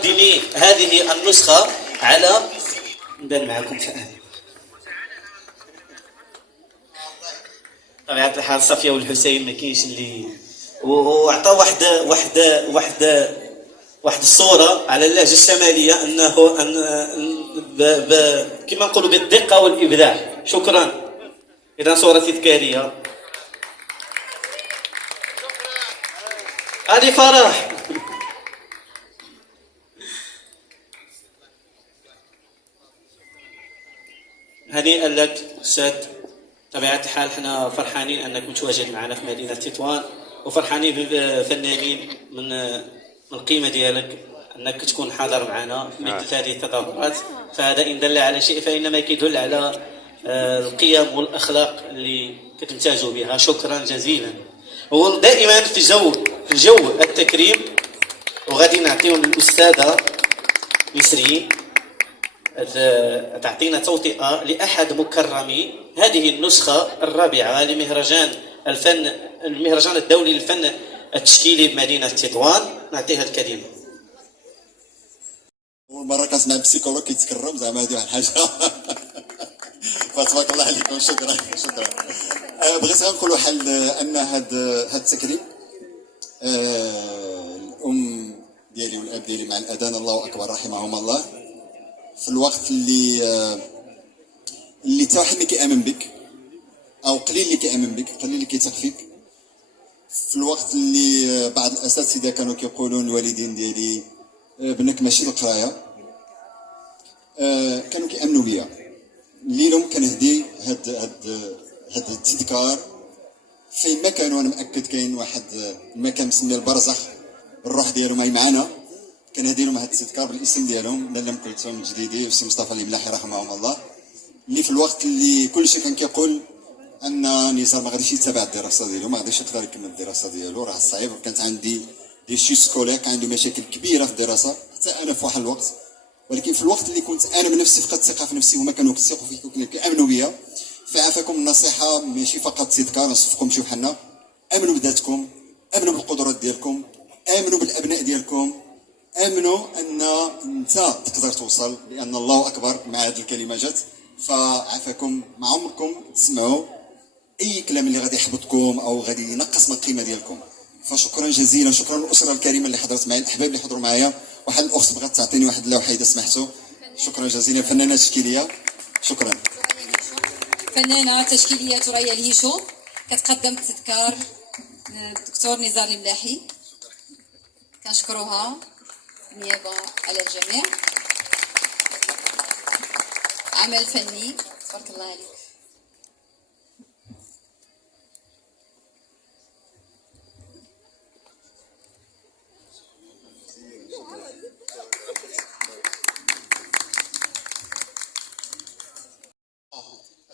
مقدمي هذه النسخة على نبان معكم طبيعة الحال صفية والحسين ما كاينش اللي وعطى واحد الصورة على اللهجة الشمالية انه كما نقولوا بالدقة والابداع. شكرا. اذا صورة تذكارية. هذه فرح. هنيئا لك استاذ. طبيعة الحال حنا فرحانين انك متواجد معنا في مدينة تطوان، وفرحانين بالفنانين من القيمة ديالك انك تكون حاضر معنا في مثل هذه التظاهرات. فهذا ان دل على شيء فانما يدل على القيم والاخلاق اللي كتمتازوا بها. شكرا جزيلا. ودائما في جو التكريم، وغادي نعطيو للاستاذه نسرين تعطينا توطئه لاحد مكرمي هذه النسخه الرابعه لمهرجان المهرجان الدولي للفن التشكيلي بمدينه تطوان. نعطيها الكلمه. اول مره كنسمع بسيكولوج كيتكرم، زعما هذه واحد الحاجه فتبارك الله عليكم. شكرا. بغيت غنقول واحد ان هذا التكريم الام ديالي والاب ديالي مع الاذان الله اكبر رحمهم الله، في الوقت اللي حتى واحد ما كيامن بك او قليل اللي كيامن بك، قليل اللي كيثق فيك، في الوقت اللي بعض الاساتذه كانوا كيقولون الوالدين ديالي بنك ماشي للقرايه، كانوا كيامنوا بيا. الليلهم كنهدي هاد التذكار فين ما كانوا. وانا مأكد كاين واحد المكان مسمي البرزخ، الروح ديالهم هي معنا، كنهدي لهم هاد التذكار بالاسم ديالهم، لاله ام كلثوم الجديدي وسي مصطفى الملاحي رحمهم الله، اللي في الوقت اللي كلشي كان كيقول ان نزار ما غاديش يتابع الدراسه ديالو، ما غاديش يقدر يكمل الدراسه ديالو، راه صعيب. كانت عندي دي شي سكولير، كان عندي مشاكل كبيره في الدراسه حتى انا في واحد الوقت، ولكن في الوقت اللي كنت انا بنفسي فقدت الثقه في نفسي وما كانوا كيثقوا فيا وكانوا كيامنوا بيا، فعافاكم النصيحه ماشي فقط تذكار، نصفكم تمشيو بحالنا، امنوا بذاتكم، امنوا بالقدرات ديالكم، امنوا بالابناء ديالكم، امنوا ان انت تقدر توصل، لان الله اكبر مع هذه الكلمه جات. فعافاكم، ما عمركم تسمعوا اي كلام اللي غادي يحبطكم او غادي ينقص من القيمه ديالكم. فشكرا جزيلا. شكرا للاسره الكريمه اللي حضرت معي، الاحباب اللي حضروا معايا. واحد الاخت بغات تعطيني واحد اللوحه اذا سمحتوا. شكرا جزيلا. فنانه تشكيليه. شكرا. فنانه تشكيليه ثريا الهيشو كتقدم تذكار الدكتور نزار الملاحي، كنشكروها بالنيابه على الجميع. عمل فني تبارك الله عليك.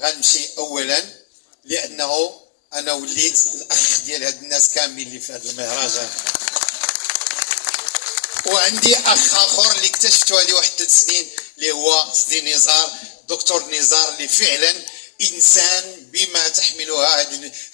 غنمشي اولا لانه انا وليت الاخ ديال هاد الناس كاملين اللي في هذا المهرجان، وعندي اخ اخر اللي اكتشفتو هذه واحد 3 سنين اللي هو سيدي نزار، دكتور نزار، اللي فعلا انسان بما تحملها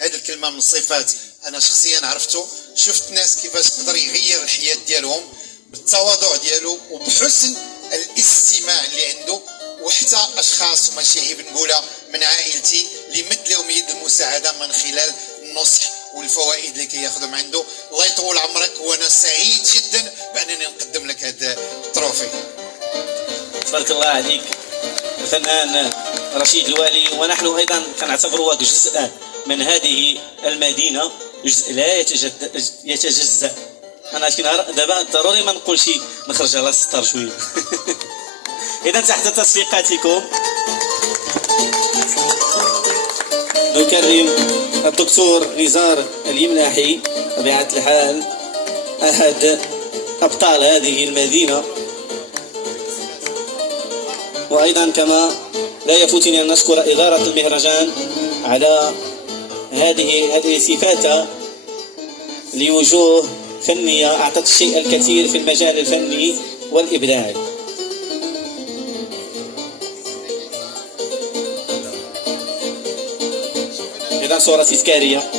هذه الكلمه من صفات. انا شخصيا عرفته، شفت ناس كيفاش قدر يغير الحياه ديالهم بالتواضع ديالو وبحسن الاستماع اللي عنده، وحتى اشخاص وماشي عيب نقولها من عائلتي اللي مد لهم يد المساعده من خلال النصح والفوائد اللي كياخذوا من عنده. الله يطول عمرك، وانا سعيد جدا بانني نقدم لك هذا التروفي. تبارك الله عليك الفنان رشيد الوالي. ونحن ايضا كنعتبره جزء من هذه المدينه، جزء لا يتجزأ. انا دابا ضروري ما نقولش نخرج على الستار شويه. اذا تحت تصفيقاتكم نكرم الدكتور نزار الملاحي، بطبيعه الحال احد ابطال هذه المدينه. وايضا كما لا يفوتني ان نشكر اداره المهرجان على هذه صفاتها لوجوه فنيه اعطت الشيء الكثير في المجال الفني والابداعي. اذا صوره تذكاريه.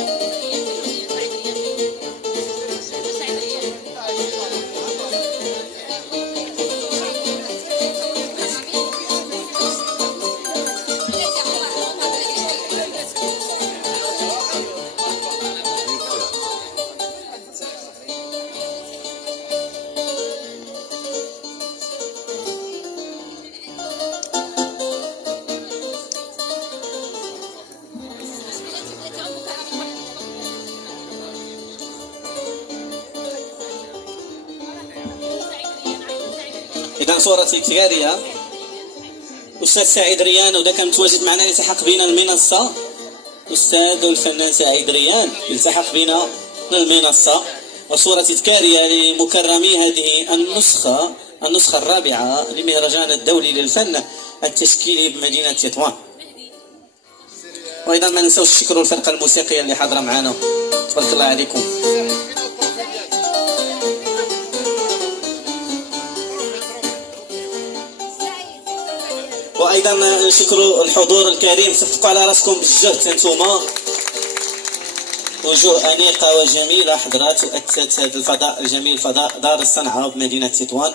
اذا صوره تكراريه. استاذ سعيد ريان وذا كان متواجد معنا يلتحق بنا المنصه. استاذ والفنان سعيد ريان يلتحق بنا المنصه. وصوره تذكاريه لمكرمي هذه النسخه الرابعه لمهرجان الدولي للفن التشكيلي بمدينه تطوان. وايضا ما ننساوش نشكروا الفرقه الموسيقيه اللي حاضره معنا. تبارك الله عليكم. وايضا نشكروا الحضور الكريم. صفقوا على راسكم بالجهد انتوما. وجوه انيقه وجميله حضرات واتت هذا الفضاء الجميل، فضاء دار الصنعاء بمدينه تطوان.